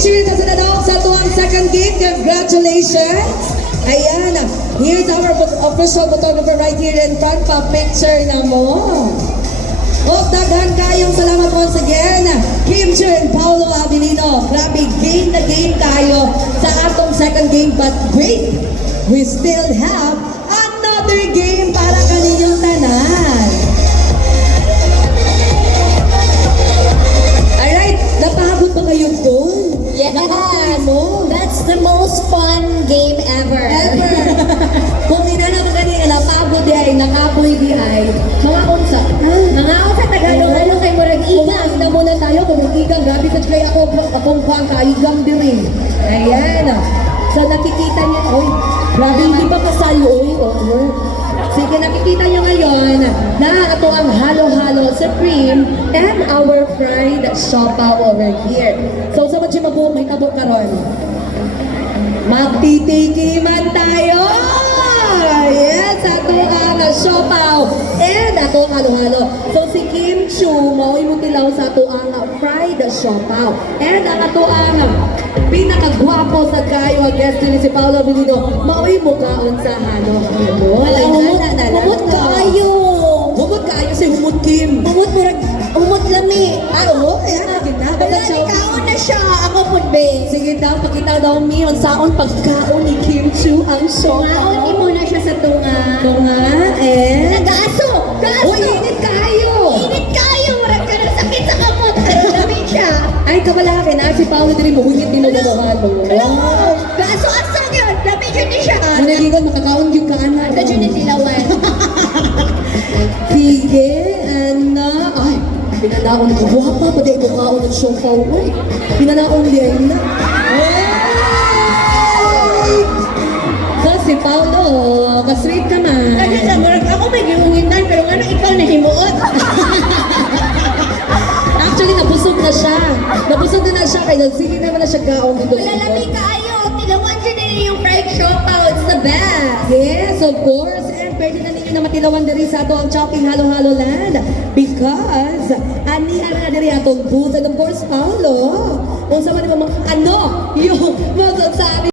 Cheers sa nanawag sa tuwang second game. Congratulations! Ayan, here's our official photographer right here in front. Pa-picture na mo. O, daghan kayong salamat once again. Kim Chu and Paolo Abilino. Grabe, game na game tayo sa atong second game. But wait, we still have another game para kaninyong tanan. Alright, napagod ba kayo doon? Yes, mo? that's the most fun game ever. Kung inana ka kanina, napagod di ay, nakapoy di ay, mga unsa Tagalog, ano kay murag igang na muna tayo, kung igang, gabi sa kaya akong pang kaigang din. Ayan. So nakikita niyo, oy, grabe, hindi pa kasal, oy, sige, nakikita niyo ngayon na ito ang halo-halo supreme and our fried siopaw over here. So sa mga mabuong may tabok karon. Magtitikiman tayo! Yes, ato ang siopaw and ato ang halo-halo. So si Kim Chu, mao'y mutilaw sa ato ang fried siopaw. And ang ato ang pinakagwapo sa kayo ang guest ni si Paolo Abilino, mao'y mukhaon sa halo-halo. Humot kayo. Humot kayo si Humot Kim. Humot lami. Oo, ayan, na. Wala, ikaon na siya. Ako po, be. Sige daw, pakita daw mi on saon pagkaon ni Kim Chu ang siopaw. Maon mo na siya sa tunga. Tunga, Nag-aso! Gaso! Uy, init kayo! Init kayo! Marag ka ng sakit sa kamot. Pero lami siya. Ay, kabalakin na si Paolo din mo, hungit din mo ganohan mo. Hello! Gaso asa yun! Lami dyan ni siya. Manaligan, makakaon yung kaana. Ito dyan ni tilawan. Sige, Ana. Ay, pinanaon ko. Wapa, pwede ko kaon ng siopaw. Uy, pinanaon din na. Ay! So, si Paolo, ka-sweet ka man. Kasi sa marag ako may giunginan. Pero nga ikaw nahimuot. Actually, nabusog na siya. Nabusog na siya, kaya sige naman na siya kaon dito. Malalami kayo. Tilawan dyan nila yung fried siopaw. It's the best. Yes, of course. And pwede na ninyo na matilawan diri sa ato ang Chopping Halo-Halo Land because ani na diri atong booth. And of course, Paolo, kung sa mga ano, yung masasabi